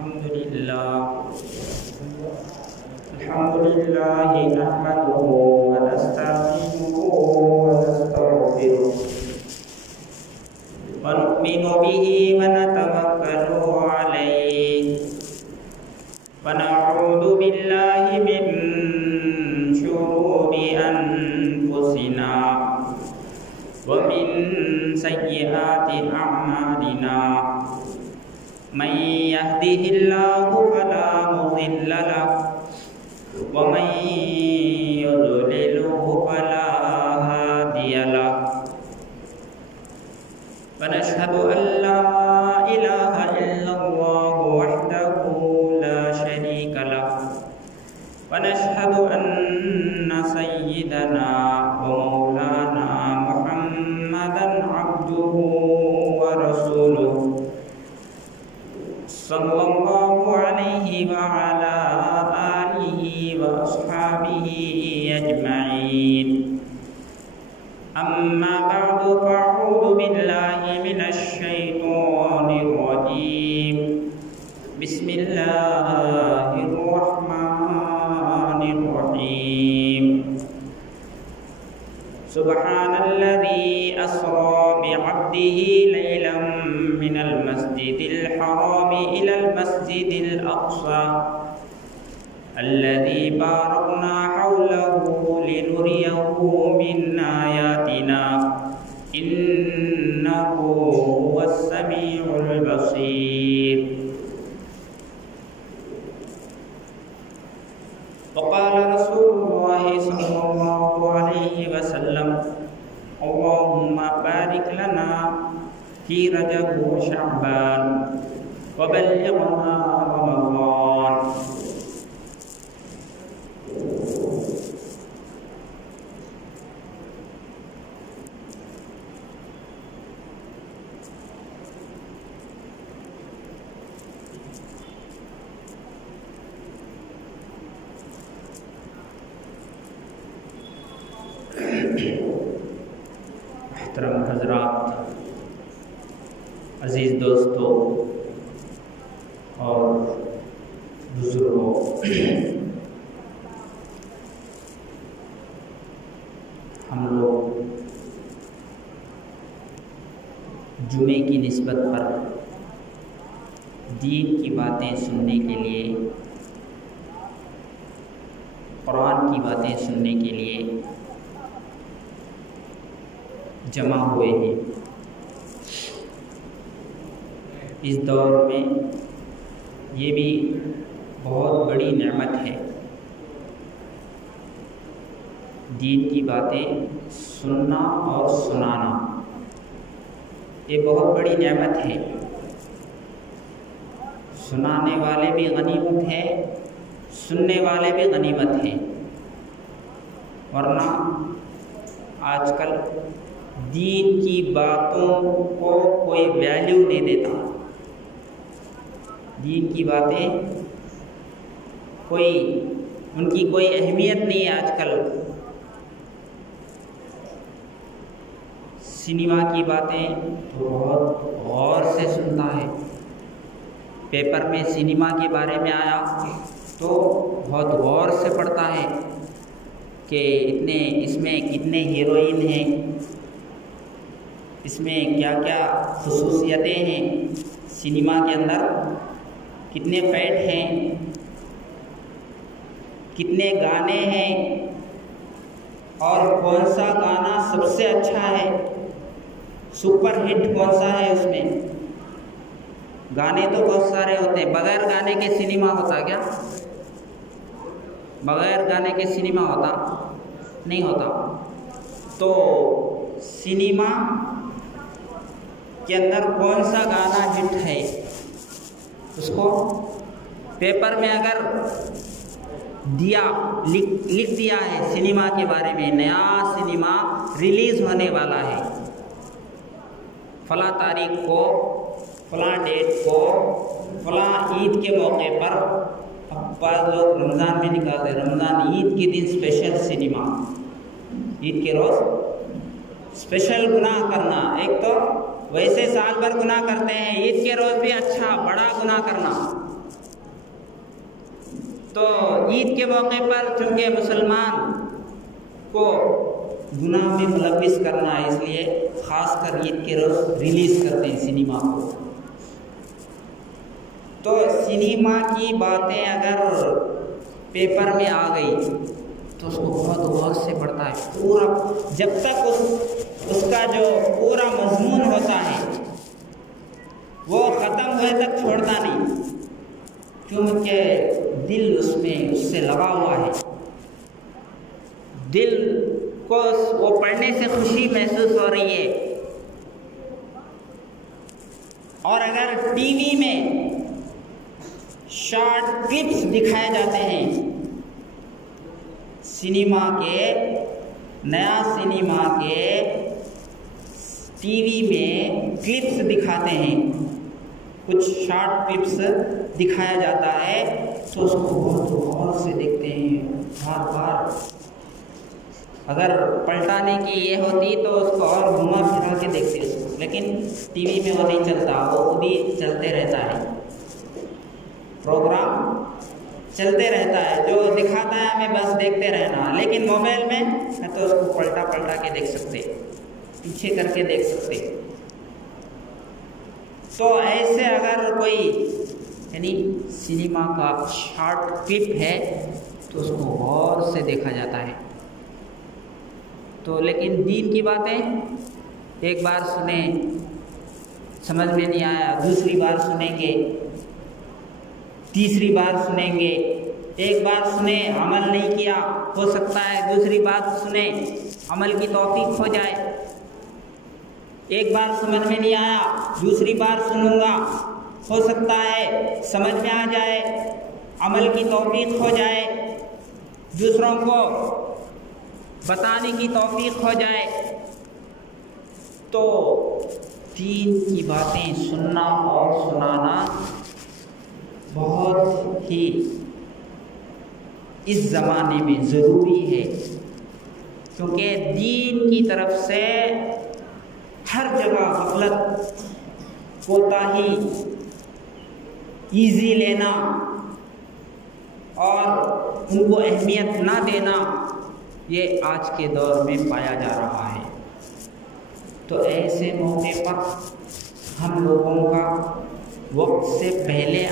الحمد لله نحمده ونستعينه ونستغفره ونؤمن به ونتوكل عليه ونعوذ بالله من شرور أنفسنا ومن سيئات أعمالنا من يهده الله فلا مضل له ومن يضلله فلا هادي له ونشهد أن لا إله إلا الله وحده لا شريك له ونشهد أن سيدنا ومولانا محمدا عبده ورسوله صلى الله عليه وعلى آله وأصحابه أجمعين أما بعد فأعوذ بالله من الشيطان الرجيم بسم الله الرحمن الرحيم سبحان الذي أسرى بعبده ليلا من المسجد الحرام إلى المسجد الأقصى الذي باركنا حوله لنريه من آياتنا إنه هو السميع البصير. وقال رسول الله صلى الله عليه وسلم اللهم بارك لنا في رجب وشعبان وبلغنا رمضان. محترم حضرات، عزیز دوستوں اور بزرگوں، ہم لوگ جمعے کی نسبت پر دین کی باتیں سننے کے لیے، قرآن کی باتیں سننے کے لیے جمع ہوئے ہیں۔ اس دور میں یہ بھی بہت بڑی نعمت ہے، دین کی باتیں سننا اور سنانا، یہ بہت بڑی نعمت ہے۔ سنانے والے بھی غنیمت ہے، سننے والے بھی غنیمت ہیں، ورنہ آج کل دین کی باتوں کو کوئی ویلیو نہیں دیتا۔ دین کی باتیں ان کی کوئی اہمیت نہیں ہے۔ آج کل سنیما کی باتیں بہت غور سے سنتا ہے، پیپر میں سنیما کے بارے میں آیا تو بہت غور سے پڑھتا ہے کہ اس میں کتنے ہیروئن ہیں، اس میں کیا کیا خصوصیتیں ہیں، سنیما کے اندر کتنے فیٹ ہیں، کتنے گانے ہیں، اور کون سا گانا سب سے اچھا ہے، سپر ہٹ کون سا ہے۔ اس میں گانے تو بہت سارے ہوتے ہیں، بغیر گانے کے سنیما ہوتا کیا؟ بغیر گانے کے سنیما ہوتا نہیں ہوتا۔ تو سنیما کے اندر کون سا گانا ہٹ ہے، اس کو پیپر میں اگر لکھ دیا ہے سنیما کے بارے میں، نیا سنیما ریلیز ہونے والا ہے فلاں تاریخ کو، فلاں ڈیٹ کو، فلاں عید کے موقع پر، بعض لوگ رمضان میں نکالتے ہیں، رمضان عید کے دن اسپیشل سنیما، عید کے روز اسپیشل گناہ کرنا۔ ایک تو ویسے سال بھر گناہ کرتے ہیں، عید کے روز بھی اچھا بڑا گناہ کرنا، تو عید کے موقع پر چونکہ مسلمان کو گناہ میں ملوث کرنا ہے، اس لیے خاص کر عید کے روز ریلیز کرتے ہیں سنیما کو۔ تو سنیما کی باتیں اگر پیپر میں آ گئی تو اس کو بہت غور سے پڑھتا ہے، پورا جب تک اس کا جو پورا مضمون ہوتا ہے وہ ختم ہوئے تک چھوڑتا نہیں، کیونکہ دل اس سے لگا ہوا ہے، دل کو وہ پڑھنے سے خوشی محسوس ہو رہی ہے۔ اور اگر ٹی وی میں شارٹ کلپس دکھائے جاتے ہیں، نیا سنیما کے ٹی وی میں کلپس دکھاتے ہیں، کچھ شارٹ کلپس دکھایا جاتا ہے تو اس کو بہت غور سے دیکھتے ہیں بار بار۔ اگر پلٹانے کی یہ ہوتی تو اس کو اور گھما پھرا کے دیکھتے اس کو، لیکن ٹی وی میں وہ نہیں چلتا، وہ خود ہی چلتے رہتا ہے، پروگرام چلتے رہتا ہے، جو دکھاتا ہے ہمیں بس دیکھتے رہنا۔ لیکن موبائل میں تو اس کو پلٹا کے دیکھ سکتے، پیچھے کر کے دیکھ سکتے۔ تو ایسے اگر کوئی یعنی سنیما کا شارٹ کلپ ہے تو اس کو غور سے دیکھا جاتا ہے۔ تو لیکن دین کی باتیں ایک بار سنیں سمجھ میں نہیں آیا، دوسری بار سنیں گے، تیسری بار سنیں گے، ایک بار سنیں عمل نہیں کیا، ہو سکتا ہے دوسری بار سنیں عمل کی توفیق ہو جائے، ایک بار سمجھ میں نہیں آیا دوسری بار سنوں گا، ہو سکتا ہے سمجھ میں آ جائے، عمل کی توفیق ہو جائے، دوسروں کو بتانے کی توفیق ہو جائے۔ تو دین کی باتیں سننا اور سنانا بہت ہی اس زمانے میں ضروری ہے، کیونکہ دین کی طرف سے ہر جگہ غفلت، کوتاہی، ایزی لینا اور ان کو اہمیت نہ دینا، یہ آج کے دور میں پایا جا رہا ہے۔ تو ایسے موقع پر ہم لوگوں کا وقت سے پہلے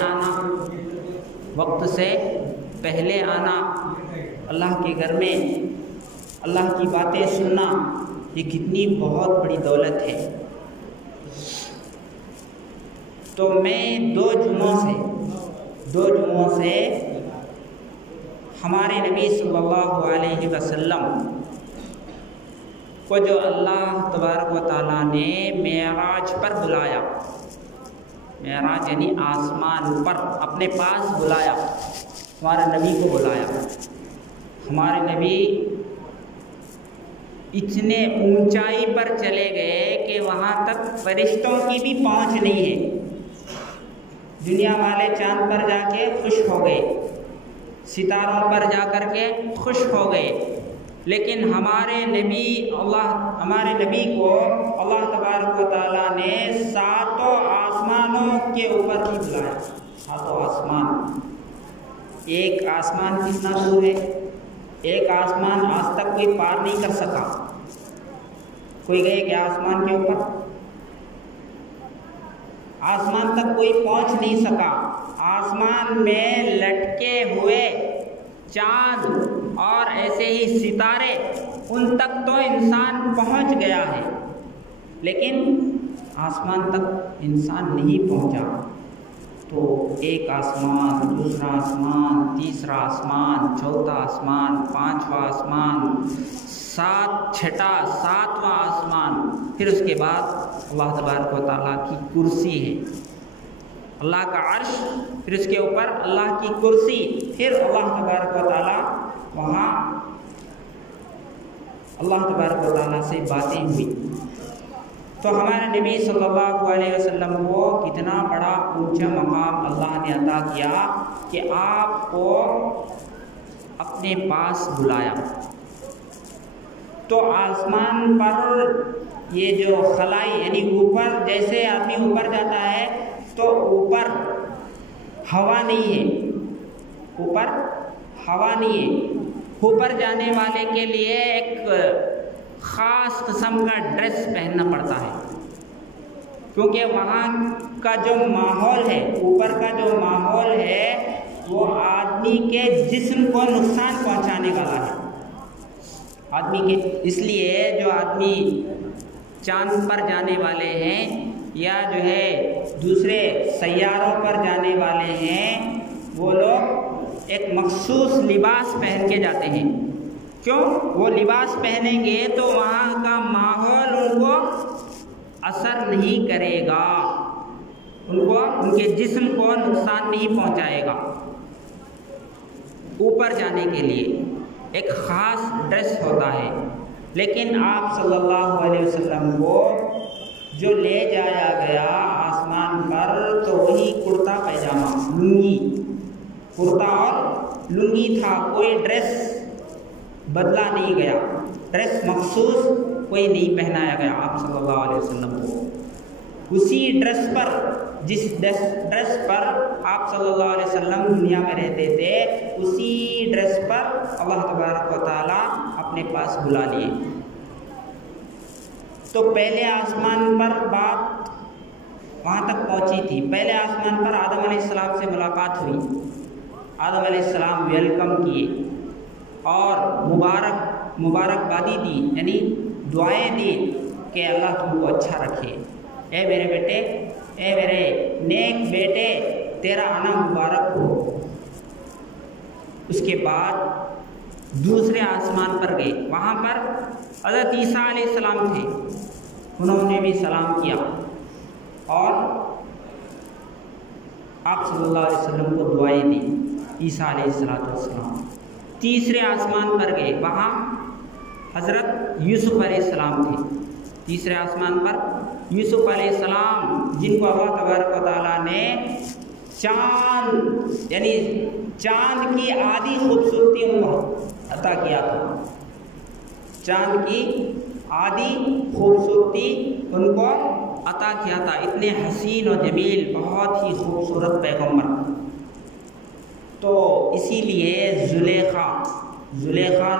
آنا، اللہ کے گھر میں اللہ کی باتیں سننا، یہ کتنی بہت بڑی دولت ہے۔ تو میں دو جمعوں سے ہمارے نبی صلی اللہ علیہ وسلم کو جو اللہ تبارک و تعالیٰ نے معراج پر بلایا، معراج یعنی آسمان پر اپنے پاس بلایا، ہمارے نبی کو بلایا، ہمارے نبی اتنے اونچائی پر چلے گئے کہ وہاں تک فرشتوں کی بھی پہنچ نہیں ہے۔ دنیا والے چاند پر جا کے خوش ہو گئے، ستاروں پر جا کر کے خوش ہو گئے، لیکن ہمارے نبی کو اللہ تبارک و تعالیٰ نے ساتوں آسمانوں کے اوپر ہی بلایا، ساتوں آسمان۔ ایک آسمان کتنا دور ہے؟ ایک آسمان آج تک کوئی پار نہیں کر سکا۔ کوئی گئے کہ آسمان کے اوپر؟ آسمان تک کوئی پہنچ نہیں سکا۔ آسمان میں لٹکے ہوئے چاند اور ایسے ہی ستارے، ان تک تو انسان پہنچ گیا ہے، لیکن آسمان تک انسان نہیں پہنچا۔ تو ایک آسمان، دوسرا آسمان، تیسرا آسمان، چوتھا آسمان، پانچواں آسمان، چھٹا ساتواں آسمان، پھر اس کے بعد اللہ تبارک و تعالیٰ کی کرسی ہے، اللہ کا عرش، پھر اس کے اوپر اللہ کی کرسی، پھر اللہ تبارک و تعالیٰ وہاں اللہ تبارک و تعالیٰ سے باتیں ہوئی۔ تو ہمارے نبی صلی اللہ علیہ وسلم کو کتنا بڑا اونچا مقام اللہ نے عطا کیا کہ آپ کو اپنے پاس بلایا۔ تو آسمان پر یہ جو خلائی یعنی اوپر، جیسے آدمی اوپر جاتا ہے تو اوپر ہوا نہیں ہے، اوپر ہوا نہیں ہے. اوپر جانے والے کے لیے ایک خاص قسم کا ڈریس پہننا پڑتا ہے، کیونکہ وہاں کا جو ماحول ہے، اوپر کا جو ماحول ہے وہ آدمی کے جسم کو نقصان پہنچانے والا ہے. آدمی کے اس لیے جو آدمی چاند پر جانے والے ہیں یا جو ہے دوسرے سیاروں پر جانے والے ہیں، وہ لوگ ایک مخصوص لباس پہن کے جاتے ہیں. کیوں؟ وہ لباس پہنیں گے تو وہاں کا ماحول ان کو اثر نہیں کرے گا، ان کے جسم کو نقصان نہیں پہنچائے گا. اوپر جانے کے لیے ایک خاص ڈریس ہوتا ہے. لیکن آپ صلی اللہ علیہ وسلم کو جو لے جایا گیا آسمان پر تو وہی کرتا پیجامہ، لنگی، کرتا اور لنگی تھا. کوئی ڈریس بدلا نہیں گیا، ڈریس مخصوص کوئی نہیں پہنایا گیا آپ صلی اللہ علیہ وسلم کو. اسی ڈریس پر، جس ڈریس پر آپ صلی اللہ علیہ وسلم دنیا میں رہتے تھے، اسی ڈریس پر اللہ تبارک و تعالیٰ اپنے پاس بلا لیے. تو پہلے آسمان پر بات وہاں تک پہنچی تھی. پہلے آسمان پر آدم علیہ السلام سے ملاقات ہوئی. آدم علیہ السلام ویلکم کیے اور مبارکبادی دی، یعنی دعائیں دی کہ اللہ تم کو اچھا رکھے. اے میرے بیٹے، اے میرے نیک بیٹے، تیرا آنا مبارک ہو. اس کے بعد دوسرے آسمان پر گئے. وہاں پر حضرت عیسیٰ علیہ السلام تھے، انہوں نے بھی سلام کیا اور آپ صلی اللہ علیہ وسلم کو دعائیں دی. عیسیٰ علیہ السلام. تیسرے آسمان پر گئے، وہاں حضرت یوسف علیہ السلام تھے. تیسرے آسمان پر یوسف علیہ السلام، جن کو اللہ تبارک و تعالیٰ نے چاند، یعنی چاند کی آدھی خوبصورتی ان کو عطا کیا تھا. چاند کی آدھی خوبصورتی ان کو عطا کیا تھا. اتنے حسین و جمیل، بہت ہی خوبصورت پیغمبر. تو اسی لیے زلیخا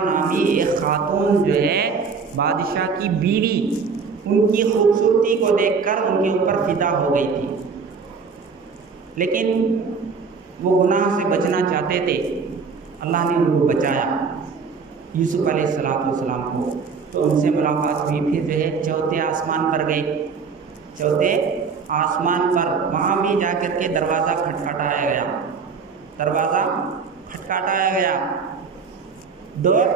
نامی ایک خاتون جو ہے بادشاہ کی بیوی، ان کی خوبصورتی کو دیکھ کر ان کے اوپر فدا ہو گئی تھی. لیکن وہ گناہ سے بچنا چاہتے تھے، اللہ نے ان کو بچایا، یوسف علیہ السلام کو. تو ان سے ملاقات ہوئی. پھر جو ہے چوتھے آسمان پر گئے. چوتھے آسمان پر وہاں بھی جا کر کے دروازہ کھٹکھٹایا گیا. ڈور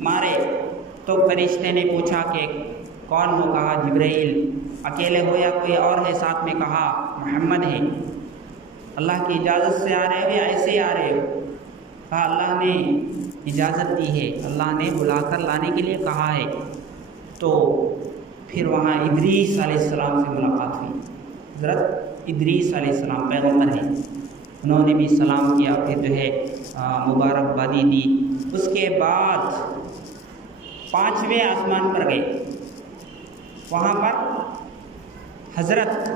مارے تو فرشتے نے پوچھا کہ کون ہو؟ کہا جبرائیل. اکیلے ہو یا کوئی اور ہے ساتھ میں؟ کہا محمد ہے. اللہ کی اجازت سے آ رہے ہو یا ایسے ہی آ رہے ہو؟ کہا اللہ نے اجازت دی ہے، اللہ نے بلا کر لانے کے لیے کہا ہے. تو پھر وہاں ادریس علیہ السلام سے ملاقات ہوئی. حضرت ادریس علیہ السلام پیغمبر ہیں، انہوں نے بھی سلام کیا. پھر جو ہے مبارکبادی دی. اس کے بعد پانچویں آسمان پر گئے. وہاں پر حضرت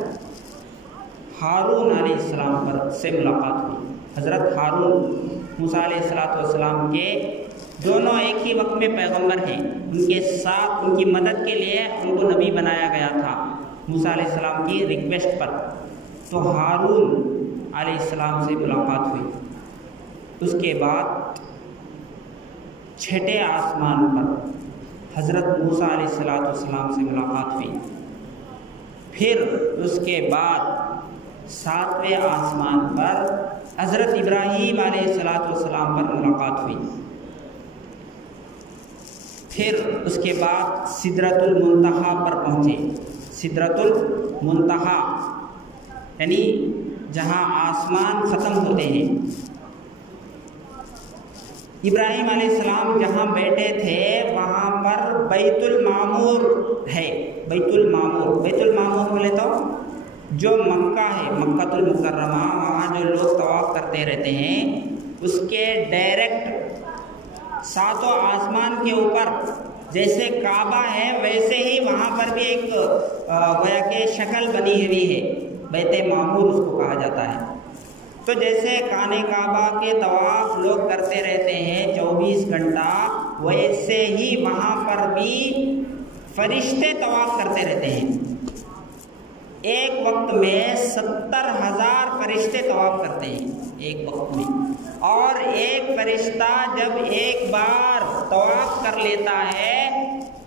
ہارون علیہ السلام پر سے ملاقات ہوئی. حضرت ہارون موسیٰ علیہ السلام کے دونوں ایک ہی وقت میں پیغمبر ہیں. ان کے ساتھ ان کی مدد کے لیے ان کو نبی بنایا گیا تھا موسیٰ علیہ السلام کی ریکویسٹ پر. تو ہارون علیہ السلام سے ملاقات ہوئی. اس کے بعد چھٹے آسمان پر حضرت موسیٰ علیہ السلام سے ملاقات ہوئی. پھر اس کے بعد ساتویں آسمان پر حضرت ابراہیم علیہ السلام پر ملاقات ہوئی. پھر اس کے بعد سدرۃ المنتہا پر پہنچے. سدرۃ المنتہا یعنی جہاں آسمان ختم ہوتے ہیں. ابراہیم علیہ السلام جہاں بیٹھے تھے وہاں پر بیت المعمور ہے. بیت المعمور بولے تو جو مکہ ہے، مکہ المکرمہ، وہاں جو لوگ طواف کرتے رہتے ہیں، اس کے ڈائریکٹ ساتوں آسمان کے اوپر جیسے کعبہ ہے ویسے ہی وہاں پر بھی ایک گویا کہ شکل بنی ہوئی ہے. بیت معمور اس کو کہا جاتا ہے. تو جیسے خانہ کعبہ کے طواف لوگ کرتے رہتے ہیں 24 گھنٹہ، ویسے ہی وہاں پر بھی فرشتے طواف کرتے رہتے ہیں۔ ایک وقت میں 70,000 فرشتے طواف کرتے ہیں ایک وقت میں، اور ایک فرشتہ جب ایک بار طواف کر لیتا ہے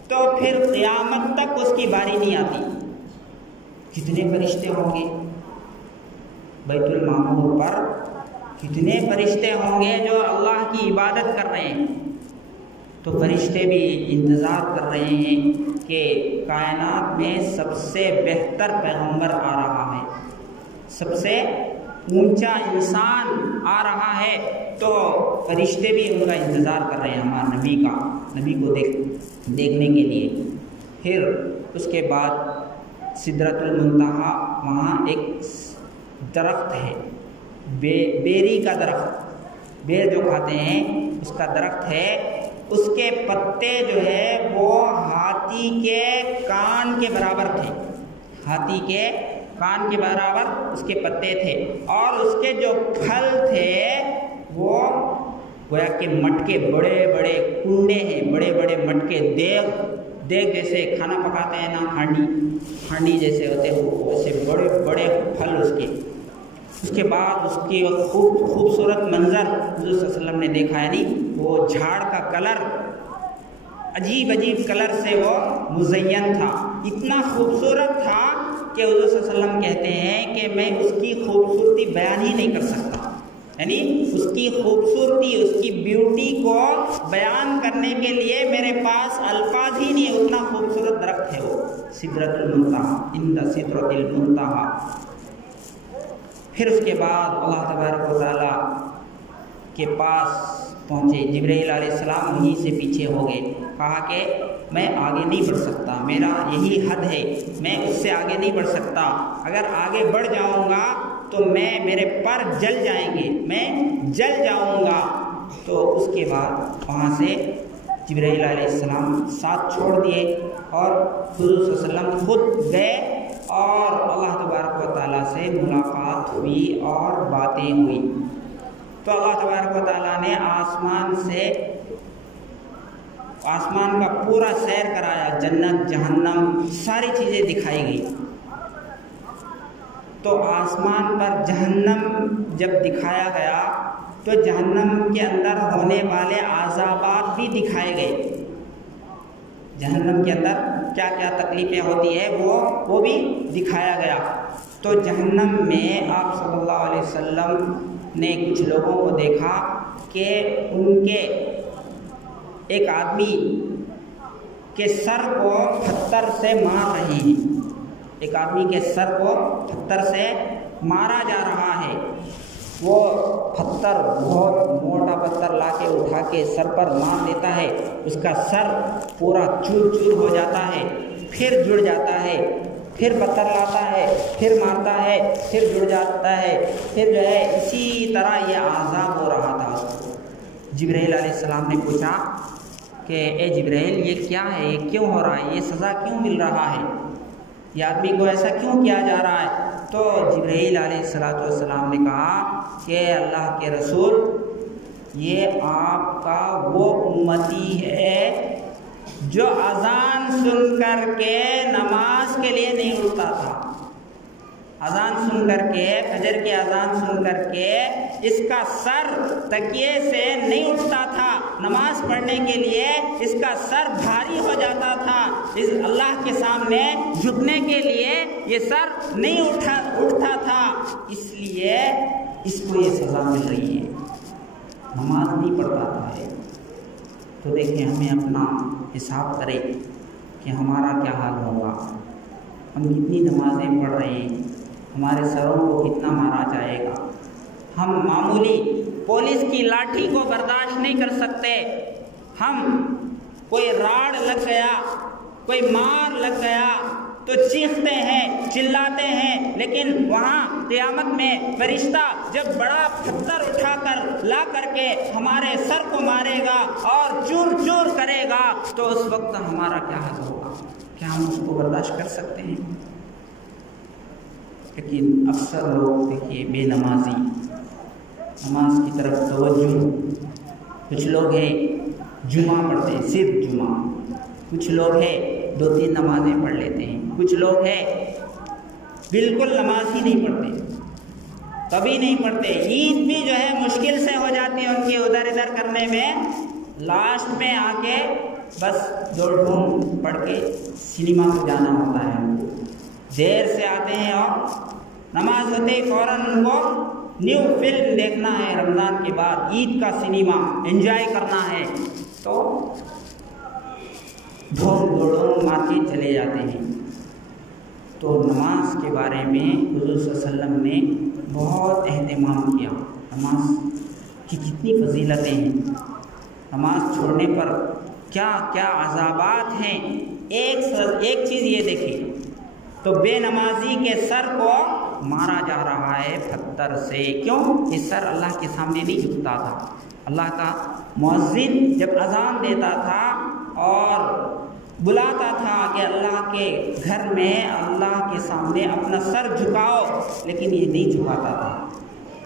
تو پھر قیامت تک اس کی باری نہیں آتی۔ کتنے فرشتے ہوں گے بیت المعمور پر، کتنے فرشتے ہوں گے جو اللہ کی عبادت کر رہے ہیں۔ تو فرشتے بھی انتظار کر رہے ہیں کہ کائنات میں سب سے بہتر پیغمبر آ رہا ہے، سب سے اونچا انسان آ رہا ہے، تو فرشتے بھی ان کا انتظار کر رہے ہیں ہمارے نبی کو دیکھنے کے لیے۔ پھر اس کے بعد سدرۃ المنتہا، وہاں ایک درخت ہے، بیری کا درخت، بیر جو کھاتے ہیں اس کا درخت ہے، اس کے پتے جو ہے وہ ہاتھی کے کان کے برابر تھے، ہاتھی کے کان کے برابر اس کے پتے تھے، اور اس کے جو پھل تھے وہ گویا کہ مٹکے، بڑے بڑے کنڈے ہیں، بڑے بڑے مٹکے، دیگ جیسے کھانا پکاتے ہیں نا، ہانڈی جیسے ہوتے ہیں ویسے بڑے بڑے پھل اس کے۔ اس کے بعد اس کی خوبصورت منظر حضور صلی اللہ علیہ وسلم نے دیکھا، یعنی وہ جھاڑ کا کلر عجیب کلر سے وہ مزین تھا، اتنا خوبصورت تھا کہ حضور صلی اللہ علیہ وسلم کہتے ہیں کہ میں اس کی خوبصورتی بیان ہی نہیں کر سکتا، یعنی اس کی خوبصورتی، اس کی بیوٹی کو بیان کرنے کے لیے میرے پاس الفاظ ہی نہیں ہے، اتنا خوبصورت درخت ہے وہ سدرۃ المنتہا، عند سدرۃ المنتہا۔ پھر اس کے بعد اللہ تبارک و تعالیٰ کے پاس پہنچے، جبرائیل علیہ السلام وہیں سے پیچھے ہو گئے، کہا کہ میں آگے نہیں بڑھ سکتا، میرا یہی حد ہے، میں اس سے آگے نہیں بڑھ سکتا، اگر آگے بڑھ جاؤں گا تو میرے پر جل جائیں گے، میں جل جاؤں گا۔ تو اس کے بعد وہاں سے جبرائیل علیہ السلام ساتھ چھوڑ دیے، اور حضور صلی اللہ علیہ وسلم خود گئے، اور اللہ تبارک و تعالیٰ سے ملاقات ہوئی اور باتیں ہوئی۔ تو اللہ تبارک و تعالیٰ نے آسمان کا پورا سیر کرایا، جنت جہنم ساری چیزیں دکھائی گئی۔ تو آسمان پر جہنم جب دکھایا گیا تو جہنم کے اندر ہونے والے عذابات بھی دکھائے گئے، جہنم کے اندر کیا کیا تکلیفیں ہوتی ہے وہ بھی دکھایا گیا۔ تو جہنم میں آپ صلی اللہ علیہ وسلم نے کچھ لوگوں کو دیکھا کہ ان کے ایک آدمی کے سر کو پتھر سے مار رہے ہیں، ایک آدمی کے سر کو پتھر سے مارا جا رہا ہے، وہ پتھر بہت موٹا پتھر لا کے اٹھا کے سر پر مار دیتا ہے، اس کا سر پورا چور چور ہو جاتا ہے، پھر جڑ جاتا ہے، پھر پتھر لاتا ہے، پھر مارتا ہے، پھر جڑ جاتا ہے، پھر جو ہے اسی طرح یہ عذاب ہو رہا تھا اس کو۔ جبرائیل علیہ السلام نے پوچھا کہ اے جبرائیل یہ کیا ہے، یہ کیوں ہو رہا ہے، یہ سزا کیوں مل رہا ہے، یہ آدمی کو ایسا کیوں کیا جا رہا ہے؟ تو جبرائیل علیہ السلام نے کہا کہ اللہ کے رسول، یہ آپ کا وہ امتی ہے جو اذان سن کر کے نماز کے لیے نہیں اٹھتا تھا، اذان سن کر کے، فجر کی اذان سن کر کے اس کا سر تکیے سے نہیں اٹھتا تھا، نماز پڑھنے کے لیے اس کا سر بھاری ہو جاتا تھا، اس اللہ کے سامنے جھکنے کے لیے یہ سر نہیں اٹھتا تھا، اس لیے اس کو یہ سزا مل رہی ہے، نماز نہیں پڑھتا تھا۔ تو دیکھیں ہمیں اپنا حساب کرے کہ ہمارا کیا حال ہوگا، ہم کتنی نمازیں پڑھ رہے ہیں، ہمارے سروں کو کتنا مارا جائے گا، ہم معمولی پولیس کی لاٹھی کو برداشت نہیں کر سکتے، ہم کوئی راڑ لگ گیا، کوئی مار لگ گیا تو چیختے ہیں، چلاتے ہیں، لیکن وہاں قیامت میں فرشتہ جب بڑا پتھر اٹھا کر لا کر کے ہمارے سر کو مارے گا اور چور چور کرے گا تو اس وقت ہمارا کیا حال ہوگا؟ کیا ہم اس کو برداشت کر سکتے ہیں؟ لیکن اکثر لوگ دیکھیے بے نمازی نماز کی طرف توجہ. کچھ لوگ ہیں جمعہ پڑھتے ہیں، صرف جمعہ. کچھ لوگ ہیں 2-3 نمازیں پڑھ لیتے ہیں. کچھ لوگ ہیں بالکل نماز ہی نہیں پڑھتے، کبھی نہیں پڑھتے. عید بھی جو ہے مشکل سے ہو جاتی ہے ان کی ادھر ادھر کرنے میں. لاسٹ میں آ کے بس 2 ڈھونگ پڑھ کے سنیما کو جانا ہوتا ہے. ان کو دیر سے آتے ہیں اور نماز ہوتے ہی فوراً ان کو نیو فلم دیکھنا ہے. رمضان کے بعد عید کا سنیما انجوائے کرنا ہے، تو ڈھونگ دوڑوں مار کے چلے جاتے ہیں. تو نماز کے بارے میں حضور صلی اللہ علیہ وسلم نے بہت اہتمام کیا. نماز کی کتنی فضیلتیں ہیں، نماز چھوڑنے پر کیا کیا عذابات ہیں. ایک چیز یہ دیکھیں تو بے نمازی کے سر کو مارا جا رہا ہے پتھر سے. کیوں؟ یہ سر اللہ کے سامنے نہیں جھکتا تھا. اللہ کا مؤذن جب اذان دیتا تھا اور بلاتا تھا کہ اللہ کے گھر میں اللہ کے سامنے اپنا سر جھکاؤ، لیکن یہ نہیں جھکاتا تھا.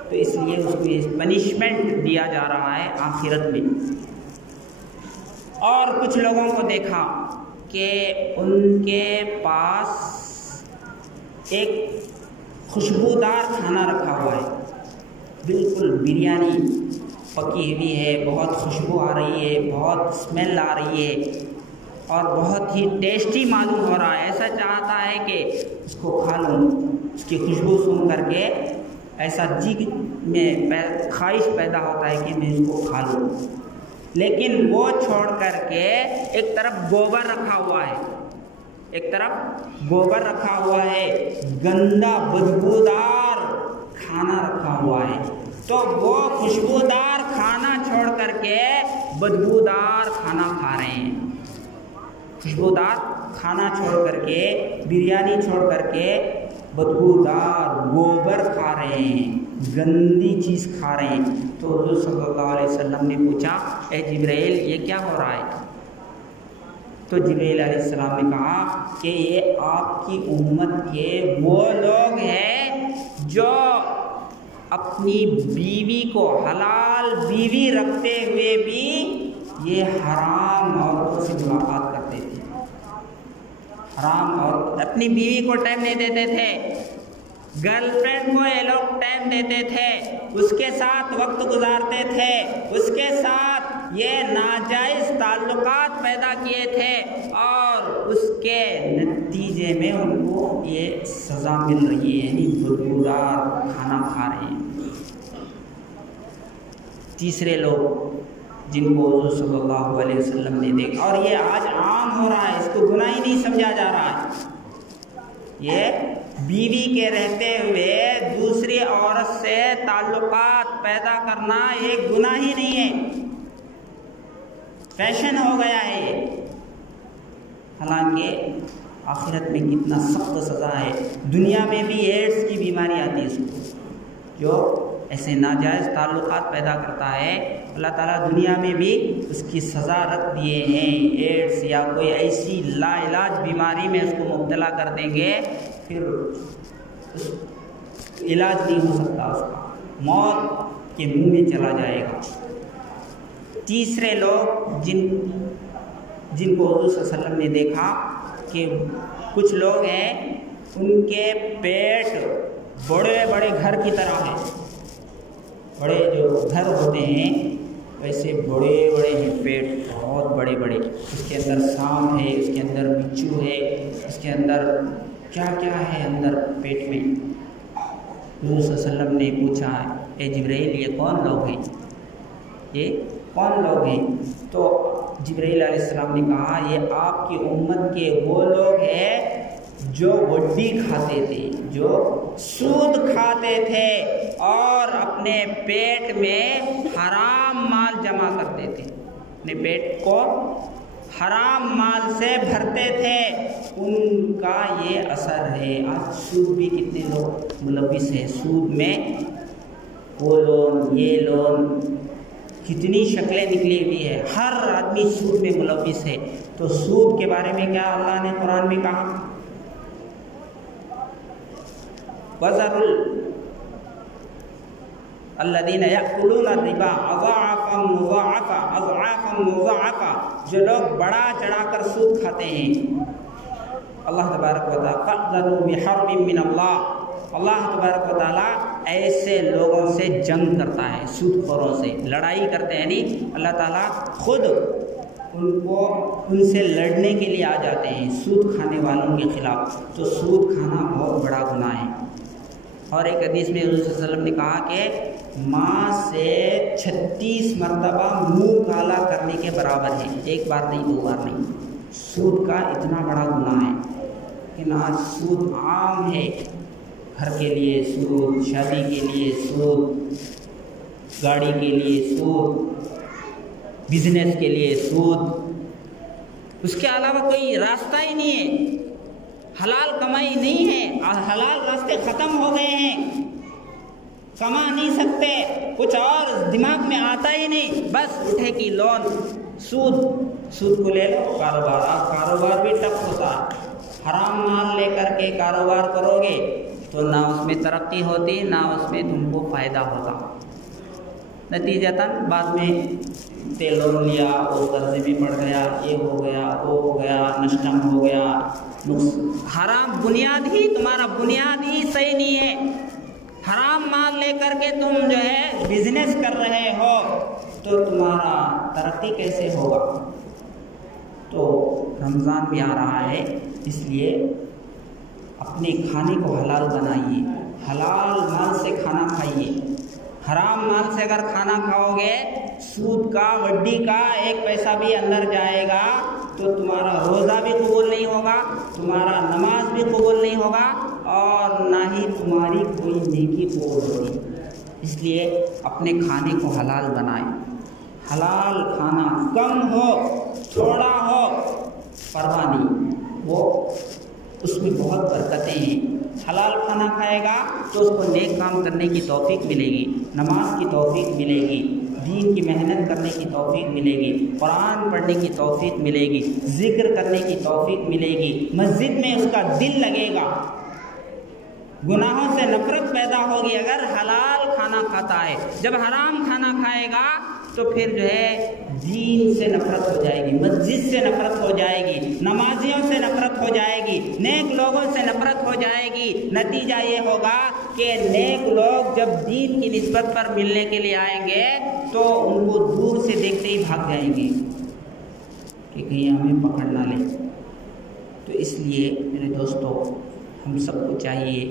تو اس لیے اس کو پنشمنٹ دیا جا رہا ہے آخرت میں. اور کچھ لوگوں کو دیکھا کہ ان کے پاس ایک خوشبودار کھانا رکھا ہوا ہے، بالکل بریانی پکی ہوئی ہے، بہت خوشبو آ رہی ہے، بہت اسمیل آ رہی ہے اور بہت ہی ٹیسٹی معلوم ہو رہا ہے. ایسا چاہتا ہے کہ اس کو کھا لوں. اس کی خوشبو سن کر کے ایسا جی میں خواہش پیدا ہوتا ہے کہ میں اس کو کھا لوں. لیکن وہ چھوڑ کر کے ایک طرف گوبر رکھا ہوا ہے، ایک طرف گوبر رکھا ہوا ہے، گندا بدبودار کھانا رکھا ہوا ہے. تو وہ خوشبودار کھانا چھوڑ کر کے بدبودار کھانا کھا رہے ہیں. خوشبودار کھانا چھوڑ کر کے، بریانی چھوڑ کر کے بدبودار گوبر کھا رہے ہیں، گندی چیز کھا رہے ہیں. تو حضور صلی اللہ علیہ وسلم نے پوچھا، اے جبرائیل یہ کیا ہو رہا ہے؟ تو جبرائیل علیہ السلام نے کہا کہ یہ آپ کی امت کے وہ لوگ ہیں جو اپنی بیوی کو حلال بیوی رکھتے ہوئے بھی یہ حرام عورتوں سے ملاقات کرتے تھے. حرام اور اپنی بیوی کو ٹائم نہیں دیتے تھے، گرل فرینڈ کو یہ لوگ ٹائم دیتے تھے، اس کے ساتھ وقت گزارتے تھے، اس کے ساتھ یہ ناجائز تعلقات پیدا کیے تھے اور اس کے نتیجے میں ان کو یہ سزا مل رہی ہے، یعنی بدبودار کھانا کھا رہے ہیں. تیسرے لوگ جن کو حضور صلی اللہ علیہ وسلم نے دیکھا، اور یہ آج عام ہو رہا ہے، اس کو گناہ ہی نہیں سمجھا جا رہا ہے. یہ بیوی کے رہتے ہوئے دوسری عورت سے تعلقات پیدا کرنا ایک گناہ ہی نہیں ہے، فیشن ہو گیا ہے یہ. حالانکہ آخرت میں کتنا سخت سزا ہے. دنیا میں بھی ایڈس کی بیماری آتی ہے اس کو، جو ایسے ناجائز تعلقات پیدا کرتا ہے. اللہ تعالیٰ دنیا میں بھی اس کی سزا رکھ دیے ہیں. ایڈس یا کوئی ایسی لا علاج بیماری میں اس کو مبتلا کر دیں گے، پھر علاج نہیں ہو سکتا، اس کا موت کے منہ میں چلا جائے گا. تیسرے لوگ جن کو حضور صلی اللہ علیہ وسلم نے دیکھا کہ کچھ لوگ ہیں ان کے پیٹ بڑے بڑے گھر کی طرح ہے. بڑے جو گھر ہوتے ہیں ویسے بڑے بڑے ہیں پیٹ، بہت بڑے بڑے. اس کے اندر سانپ ہے، اس کے اندر بچھو ہے، اس کے اندر کیا کیا ہے اندر پیٹ میں. حضور صلی اللہ علیہ وسلم نے پوچھا، اے جبرائیل یہ کون لوگ ہیں؟ یہ کون لوگ ہیں؟ تو جبرائیل علیہ السلام نے کہا یہ آپ کی امت کے وہ لوگ ہیں جو وڈی کھاتے تھے، جو سود کھاتے تھے اور اپنے پیٹ میں حرام مال جمع کرتے تھے، اپنے پیٹ کو حرام مال سے بھرتے تھے. ان کا یہ اثر ہے. آج سود بھی کتنے لوگ ملوث ہیں، سود میں وہ لون یہ لون کتنی شکلیں نکلی ہوئی ہے، ہر آدمی سود میں ملوث ہے. تو سود کے بارے میں کیا اللہ نے قرآن میں کہا؟ الذین یأکلون الربا اضعافا مضاعفا، جو لوگ بڑا چڑھا کر سود کھاتے ہیں. اللہ تبارک و تعالیٰ فَأْذَنُوا بِحَرْبٍ مِّنَ اللَّهِ، اللہ تبارک و تعالیٰ ایسے لوگوں سے جنگ کرتا ہے، سود خوروں سے لڑائی کرتے ہیں. نہیں، اللہ تعالیٰ خود ان سے لڑنے کے لیے آ جاتے ہیں سود کھانے والوں کے خلاف. تو سود کھانا بہت بڑا گناہ ہے. اور ایک حدیث میں حضور صلی اللہ علیہ وسلم نے کہا کہ ماں سے 36 مرتبہ منہ کالا کرنے کے برابر ہے. ایک بار نہیں، 2 بار نہیں. سود کا اتنا بڑا گناہ ہے. لیکن آج سود عام ہے. گھر کے لیے سود، شادی کے لیے سود، گاڑی کے لیے سود، بزنس کے لیے سود. اس کے علاوہ کوئی راستہ ہی نہیں ہے. حلال کمائی نہیں ہے. حلال راستے ختم ہو گئے ہیں. کما نہیں سکتے، کچھ اور دماغ میں آتا ہی نہیں. بس اٹھے کی لون، سود کو لے لو کاروبار. اب کاروبار بھی ٹف ہوتا ہے. حرام مال لے کر کے کاروبار کرو گے تو نہ اس میں ترقی ہوتی، نہ اس میں تم کو فائدہ ہوتا. نتیجتاً بعد میں لون لیا، وہ قرضے میں پڑ گیا، یہ ہو گیا، وہ ہو گیا، نشٹم ہو گیا. حرام بنیاد ہی، تمہارا بنیاد ہی صحیح نہیں ہے. حرام مال لے کر کے تم جو ہے بزنس کر رہے ہو تو تمہارا ترقی کیسے ہوگا؟ تو رمضان بھی آ رہا ہے، اس لیے اپنے کھانے کو حلال بنائیے. حلال مال سے کھانا کھائیے. حرام مال سے اگر کھانا کھاؤ گے، سود کا، وڈی کا 1 پیسہ بھی اندر جائے گا تو تمہارا روزہ بھی قبول نہیں ہوگا، تمہارا نماز بھی قبول نہیں ہوگا، اور نہ ہی تمہاری کوئی نیکی قبول ہوگی. اس لیے اپنے کھانے کو حلال بنائیں. حلال کھانا کم ہو، تھوڑا ہو، پرواہ نہیں، وہ اس میں بہت برکتیں ہیں. حلال کھانا کھائے گا تو اس کو نیک کام کرنے کی توفیق ملے گی، نماز کی توفیق ملے گی، دین کی محنت کرنے کی توفیق ملے گی، قرآن پڑھنے کی توفیق ملے گی، ذکر کرنے کی توفیق ملے گی. مسجد میں اس کا دل لگے گا. گناہوں سے نفرت پیدا ہوگی اگر حلال کھانا کھاتا ہے. جب حرام کھانا کھائے گا تو پھر جو ہے دین سے نفرت ہو جائے گی، مسجد سے نفرت ہو جائے گی، نمازیوں سے نفرت ہو جائے گی، نیک لوگوں سے نفرت ہو جائے گی. نتیجہ یہ ہوگا کہ نیک لوگ جب دین کی نسبت پر ملنے کے لیے آئیں گے تو ان کو دور سے دیکھتے ہی بھاگ جائیں گے کہ کہیں ہمیں پکڑ نہ لے. تو اس لیے میرے دوستو، ہم سب کو چاہیے